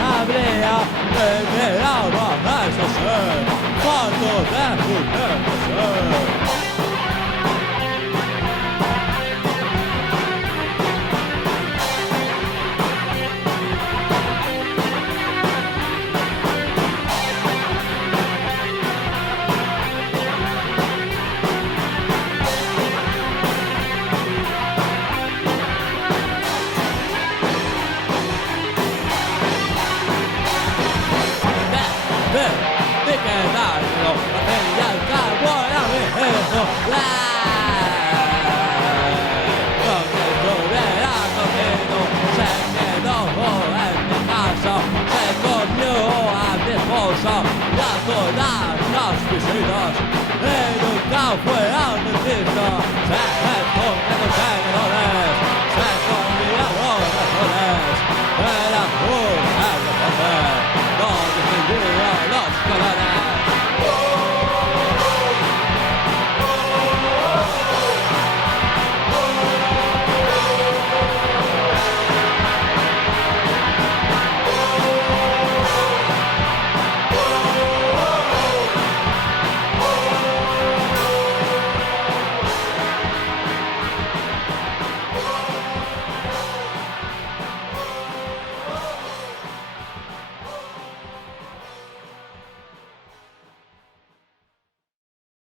aburría, me miraba a ese ser, cuando dejé de ser. Me quedaron, al fin y al cabo era mi hijo. Lo que tuviera comido se quedó en mi casa, se comió a mi esposa y a todas las visitas. Y nunca fue al dentista, se esconde